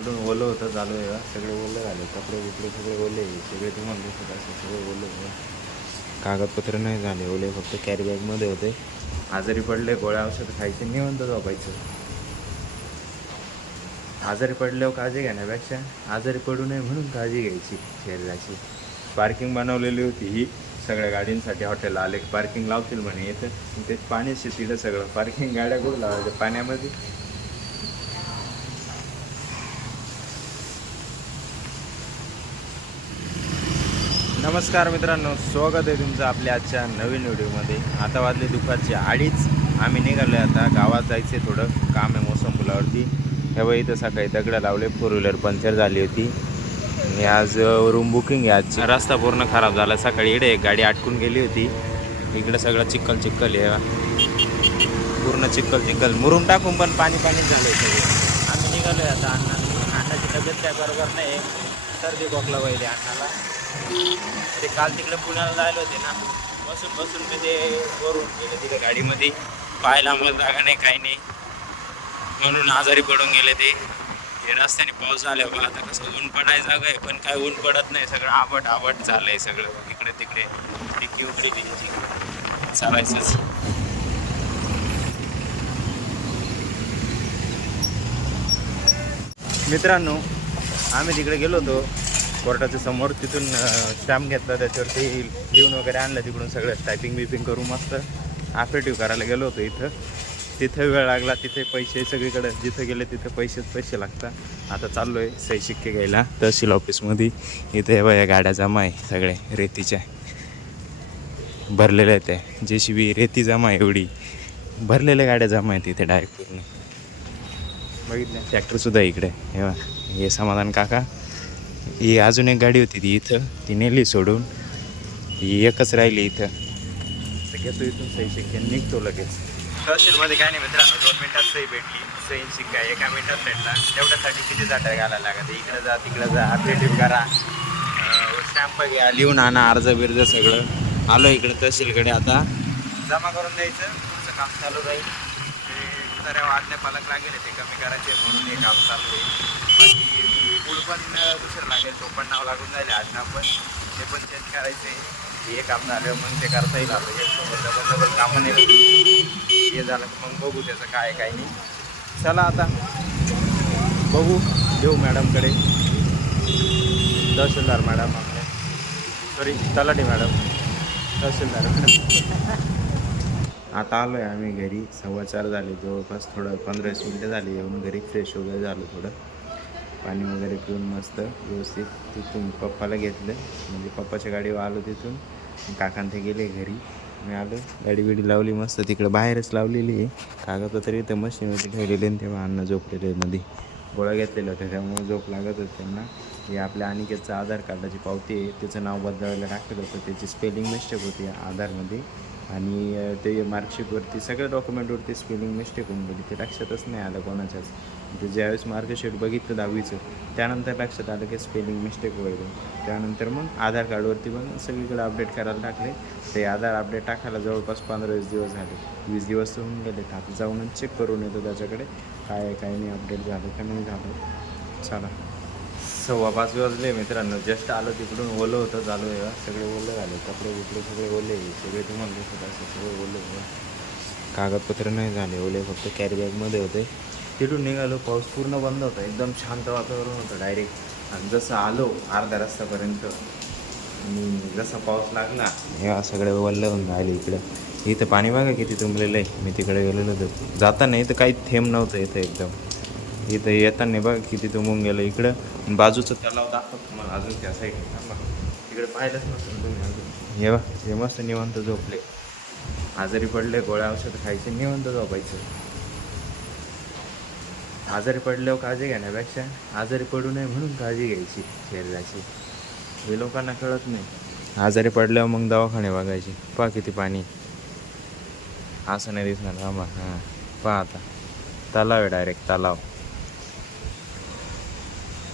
इकडून ओलं होतं चालू आहे, सगळे ओलं झाले, कपडे बिपडे सगळे ओले, सगळे तुम्हाला दिसत असे सगळे ओले. कागदपत्र नाही झाले ओले, फक्त कॅरी बॅगमध्ये होते. आजारी पडले गोळ्या औषध खायचे, निवांत झोपायचं. आजारी पडल्यावर काळजी घेण्यापेक्षा आजारी पडू नये म्हणून काळजी घ्यायची शरीराची. पार्किंग बनवलेली होती ही सगळ्या गाडींसाठी. हॉटेल आले पार्किंग लावतील म्हणे येतं, ते पाणी शेतीला सगळं पार्किंग गाड्या कुठं लावायच्या पाण्यामध्ये. नमस्कार मित्रांनो, स्वागत आहे तुमचं आपल्या आजच्या नवीन व्हिडिओमध्ये. आता वाजले दुपारचे 2:30. आम्ही निघालो आता गावात जायचे, थोडं काम आहे मोसम पुलावरती. तेव्हा इथं सकाळी दगडं लावले, 4 व्हीलर पंक्चर झाली होती आणि आज रूम बुकिंग आहे आजची. रस्ता पूर्ण खराब झाला, सकाळी इकडे एक गाडी अटकून गेली होती. इकडं सगळं चिखल चिखल आहे, पूर्ण चिखल चिखल, मुरुम टाकून पण पाणी पाणीच झालं आहे सगळं. आम्ही निघालो आहे आता. अण्णाची तब्येत काय बरोबर नाही, सर्दी खोकला व्हायली अण्णाला. ते काल तिकडे पुण्याला जायला होते ना, बसून बसून मी ते वरून गेले तिथे गाडीमध्ये, पाहायला मग जागा नाही काही नाही, म्हणून आजारी पडून गेले ते. रस्त्याने पाऊस झाला बघा, आता कसं ऊन पडायचं जागा आहे पण काय ऊन पडत नाही, सगळं आबट आबट झालंय सगळं. इकडे तिकडे टिकी उकडी त्यांची चालायचंच. मित्रांनो, आम्ही तिकडे गेलो होतो कोर्टाच्या समोर, तिथून स्टॅम्प घेतला, त्याच्यावरती लिहून वगैरे आणलं, तिकडून सगळं टायपिंग बिपिंग करून मस्त ॲफिडेव्हिट करायला गेलो होतो. तिथे वेळ लागला, तिथे पैसे सगळीकडे जिथं गेले तिथे पैसे लागतात. आता चाललो आहे सही शिक्के घ्यायला तहसील ऑफिसमध्ये. इथे या गाड्या जमा आहे, सगळे रेतीच्या भरलेल्या आहेत, त्या JCB रेती जमा आहे, एवढी भरलेल्या गाड्या जमा आहेत इथे डायरेक्ट पूर्ण. बघितलं ट्रॅक्टरसुद्धा इकडे. हे समाधान काका, ही अजून एक गाडी होती ती इथं, ती नेली सोडून, ही एकच राहिली इथं. घेतो इथून सही शिक्के, निघतो लगेच. तहसीलमध्ये काय नाही मित्रांनो, 2 मिनिटात सही भेटली. सही शिक्का 1 मिनिटात भेटला. तेवढ्यासाठी किती जाटा घालायला लागत, इकडे जा तिकडे जा, ॲफिडेव्हिट करा, स्टॅम्प घ्या, लिहून आणा, अर्ज बिर्ज सगळं. आलो इकडे तहसीलकडे, आता जमा करून द्यायचं, पुढचं काम चालू राहील. जरा वाढल्या पालक लागेल ते कमी करायचे म्हणून हे काम चालू आहे. बाकी पूल पण दुसरं लागेल, तो पण नाव लागून जाईल, आडनाव पण ते पण चेंज करायचे. हे काम झालं मग ते करता येईल. आता डबल डबल कामं नाही, हे झालं मग बघू त्याचं काय काय नाही. चला आता बघू, देऊ मॅडमकडे, तहसीलदार मॅडम आपले, सॉरी तलाठी मॅडम, तहसीलदार मॅडम. आता आलो आहे आम्ही घरी, 4:15 झाले जवळपास, थोडं 15-20 मिनटं झाली येऊन घरी. फ्रेश वगैरे झालं, थोडं पाणी वगैरे पिऊन मस्त व्यवस्थित. तिथून पप्पाला घेतलं, म्हणजे पप्पाच्या गाडीवर आलो, तिथून काकांते गेले घरी. मी आलो, गाडी बिडी लावली मस्त, तिकडं बाहेरच लावलेली आहे. कागदपत्र इथं मशीनमध्ये ठेवलेले, तेव्हा अन्न झोपलेले मध्ये गोळ्या घेतलेल्या होत्या, त्यामुळे झोप लागत होती त्यांना. हे आपल्या अनिकेतचं आधार कार्डाची पावती आहे, त्याचं नाव बदलायला टाकलं होतं, त्याची स्पेलिंग मिस्टेक होती आधारमध्ये, आणि ते मार्कशीटवरती सगळ्या डॉक्युमेंटवरती स्पेलिंग मिस्टेक होऊन गेली. ते लक्षातच नाही आलं कोणाच्याच. ते ज्यावेळेस मार्कशीट बघितलं 10वीचं, त्यानंतर लक्षात आलं की स्पेलिंग मिस्टेक वगैरे. त्यानंतर मग आधार कार्डवरती पण सगळीकडे अपडेट करायला टाकले. ते आधार अपडेट टाकायला जवळपास 15-20 दिवस झाले, 20 दिवस तर होऊन गेले. आता जाऊनच चेक करून येतो त्याच्याकडे काय काय नाही, अपडेट झालं का नाही झालं. चला 5:15 वाजले मित्रांनो, जस्ट आलो तिकडून. ओलं होतं चालू आहे, सगळे ओलं झाले, कपडे बिपडे सगळे ओले, सगळे तुम्हाला दिसत असे सगळे ओले. कागदपत्र नाही झाले ओले, फक्त कॅरी बॅगमध्ये होते. तिथून निघालो, पाऊस पूर्ण बंद होता, एकदम शांत वातावरण होतं डायरेक्ट. आणि जसं आलो अर्ध्या रस्त्यापर्यंत, आणि जसा पाऊस लागला या सगळे वल्ल होऊन राहिले. इथं पाणी बघा किती तुंबलेलं आहे. मी तिकडे गेलेलो होतो, जाताना इथं काही थेंब नव्हतं इथं एकदम. इथं येताना बघा किती तुंबून गेलं. इकडं बाजूचं तलाव दाखवतो मला अजून त्या साईड, तिकडे पाहिलंच नसतं तुम्ही अजून. हे मस्त निवांत झोपले. आजारी पडले गोळ्या औषध खायचे, निवांत झोपायचं. आजारी पडल्यावर काळजी घेण्यापेक्षा आजारी पडू नये म्हणून काळजी घ्यायची शरीराची. हे लोकांना कळत नाही. आजारी पडल्यावर मग दवाखाने बघायचे. पहा किती पाणी, असं नाही दिसणार आम्हा. हां पहा आता, तलाव आहे डायरेक्ट तलाव,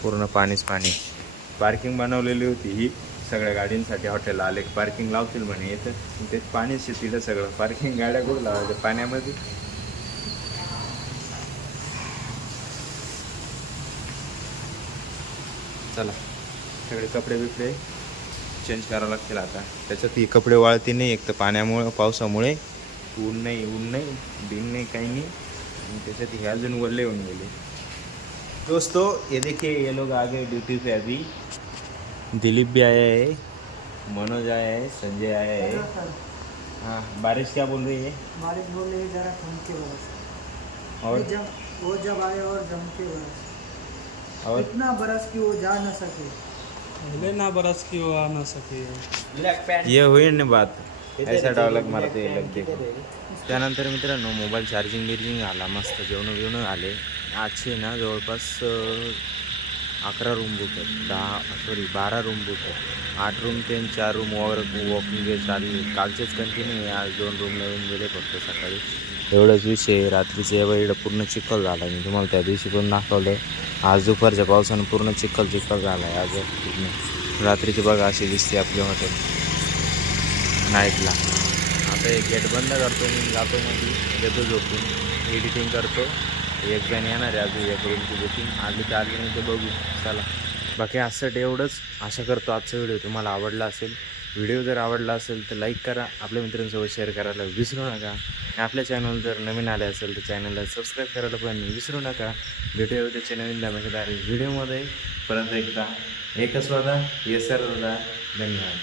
पूर्ण पाणीच पाणी. पार्किंग बनवलेली होती ही सगळ्या गाडींसाठी. हॉटेल आले पार्किंग लावतील म्हणे येतं, ते पाणीच शेतीला सगळं पार्किंग गाड्या कुठं लावायच्या पाण्यामध्ये. चला सगळे कपडे बिपडे चेंज करावं लागतील आता. त्याच्यात हे कपडे वाळती नाही, एक तर पाण्यामुळे पावसामुळे ऊन नाही दिन नहीं काही नहीं, त्याच्यात हे अजून वल्ले होऊन गेले. दोस्तों ये देखिए ये लोग आ गए ड्यूटी पे. अभी दिलीप भी आया है, मनोज आया है, संजय आया है. हाँ बारिश क्या बोल रही है? बारिश बोल रही है जरा थम के बरस. और वो जब आए और जम के बरस. और इतना बरस कि वो जा न सके. पहले ना बरस की वो आ ना सके. ये हुई ना बात, ऐसा डायलॉग मारते ये लोग देखो. त्यानंतर मित्रांनो मोबाईल चार्जिंग आला, मस्त जेवण आले. आजचे ना जवळपास 11 रूम बुक आहेत, 12 रूम बुक आहेत. 8 रूम 4 रूम वॉकिंग चालली. कालचेच कंटिन्यू आहे, आज 2 रूम नवीन गेले फक्त सकाळी. एवढंच विषय. रात्रीचे वेळ पूर्ण चिखल झाला, मी तुम्हाला त्या दिवशी पण दाखवलं. आज दुपारच्या पावसानं पूर्ण चिखल झाला आहे आज पूर्ण. रात्रीची बघा अशी दिसते आपली हॉटेल नाईटला. आता एक गेट बंद करतो, मी जातो मध्ये येतो झोपून, एडिटिंग करतो. एक जण येणार आहे अजून एक रूमची बुकिंग, आली तर आली नाही तर बघू. चला बाकी आजसाठी एवढंच. आशा करतो आजचा व्हिडिओ तुम्हाला आवडला असेल. व्हिडिओ जर आवडला असेल तर लाईक करा, आपल्या मित्रांसोबत शेअर करायला विसरू नका. आपल्या चॅनल जर नवीन आले असेल तर चॅनलला सबस्क्राईब करायला पण विसरू नका. भेटूया उद्याच्या नवीन धमाकेदार व्हिडिओमध्ये. परत एकदा एकच वादा, ये सर दादा, धन्यवाद.